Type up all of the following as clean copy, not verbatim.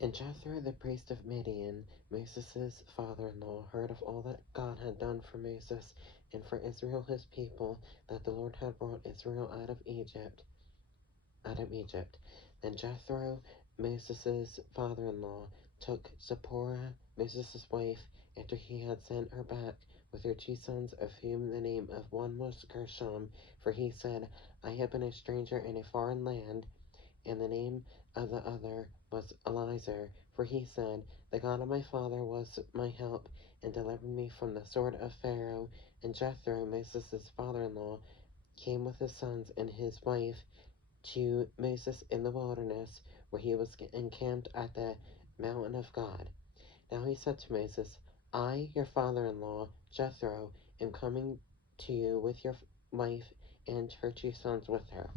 And Jethro, the priest of Midian, Moses' father-in-law, heard of all that God had done for Moses and for Israel his people, that the Lord had brought Israel out of Egypt. Then Jethro, Moses' father-in-law, took Zipporah, Moses' wife, after he had sent her back with her 2 sons, of whom the name of one was Gershom, for he said, I have been a stranger in a foreign land, and the name of the other was Eliezer, for he said, the God of my father was my help, and delivered me from the sword of Pharaoh. And Jethro, Moses' father-in-law, came with his sons and his wife to Moses in the wilderness, where he was encamped at the mountain of God. Now he said to Moses, I, your father-in-law, Jethro, am coming to you with your wife and her 2 sons with her.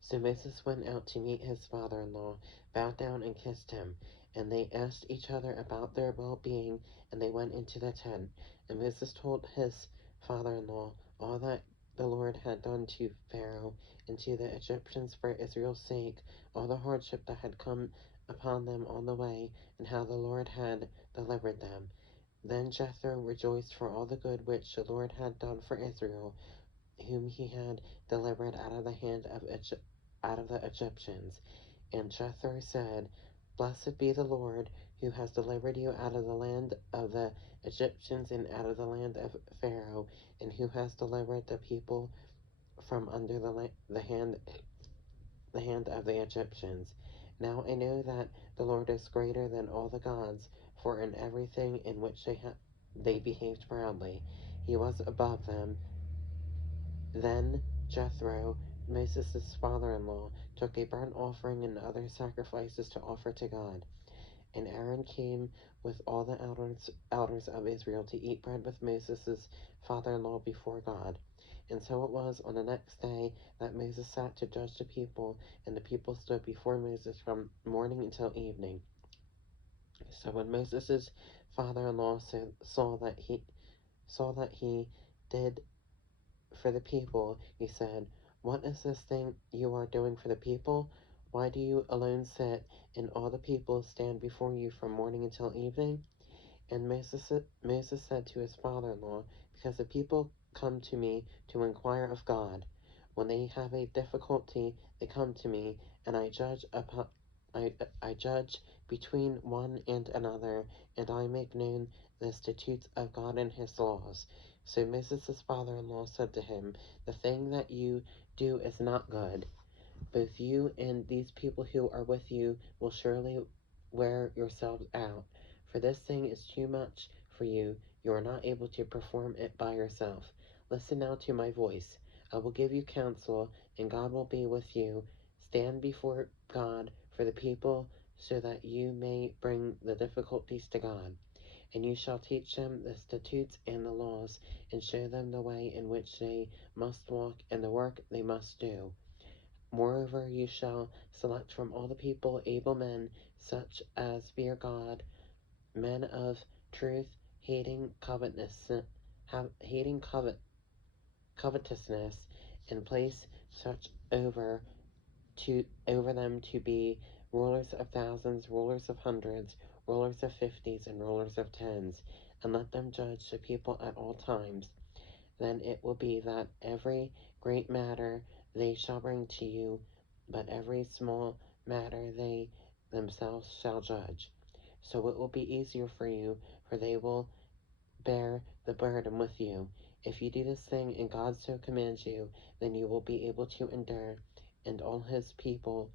So Moses went out to meet his father-in-law, bowed down and kissed him, and they asked each other about their well-being, and they went into the tent. And Moses told his father-in-law all that the Lord had done to Pharaoh and to the Egyptians for Israel's sake, all the hardship that had come upon them on the way, and how the Lord had delivered them. Then Jethro rejoiced for all the good which the Lord had done for Israel, whom he had delivered out of the hand of the Egyptians. And Jethro said, Blessed be the Lord, who has delivered you out of the land of the Egyptians and out of the land of Pharaoh, and who has delivered the people from under the hand of the Egyptians. Now I know that the Lord is greater than all the gods, for in everything in which they behaved proudly, he was above them. Then Jethro, Moses' father-in-law, took a burnt offering and other sacrifices to offer to God. And Aaron came with all the elders of Israel to eat bread with Moses' father-in-law before God. And so it was on the next day that Moses sat to judge the people, and the people stood before Moses from morning until evening. So when Moses' father-in-law saw that he did for the people, he said, What is this thing you are doing for the people? Why do you alone sit, and all the people stand before you from morning until evening? And Moses said to his father-in-law, Because the people come to me to inquire of God. When they have a difficulty, they come to me, and I judge between one and another, and I make known the statutes of God and his laws. So Moses' father-in-law said to him, The thing that you do is not good. Both you and these people who are with you will surely wear yourselves out. For this thing is too much for you. You are not able to perform it by yourself. Listen now to my voice. I will give you counsel, and God will be with you. Stand before God for the people, so that you may bring the difficulties to God. And you shall teach them the statutes and the laws, and show them the way in which they must walk, and the work they must do. Moreover, you shall select from all the people able men, such as fear God, men of truth, hating covetousness, and place such over them to be rulers of thousands, rulers of hundreds, rulers of 50s, and rulers of 10s, and let them judge the people at all times. Then it will be that every great matter they shall bring to you, but every small matter they themselves shall judge. So it will be easier for you, for they will bear the burden with you. If you do this thing and God so commands you, then you will be able to endure, and all his people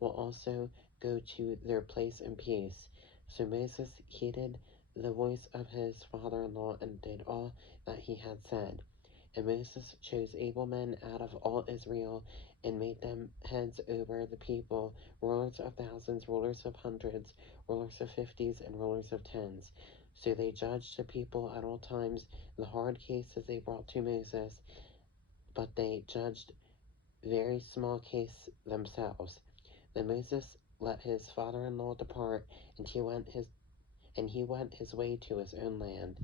will also go to their place in peace. So Moses heeded the voice of his father-in-law and did all that he had said. And Moses chose able men out of all Israel, and made them heads over the people, rulers of thousands, rulers of hundreds, rulers of 50s, and rulers of 10s. So they judged the people at all times the hard cases they brought to Moses, but they judged very small case themselves. Then Moses let his father-in-law depart, and he went his way to his own land.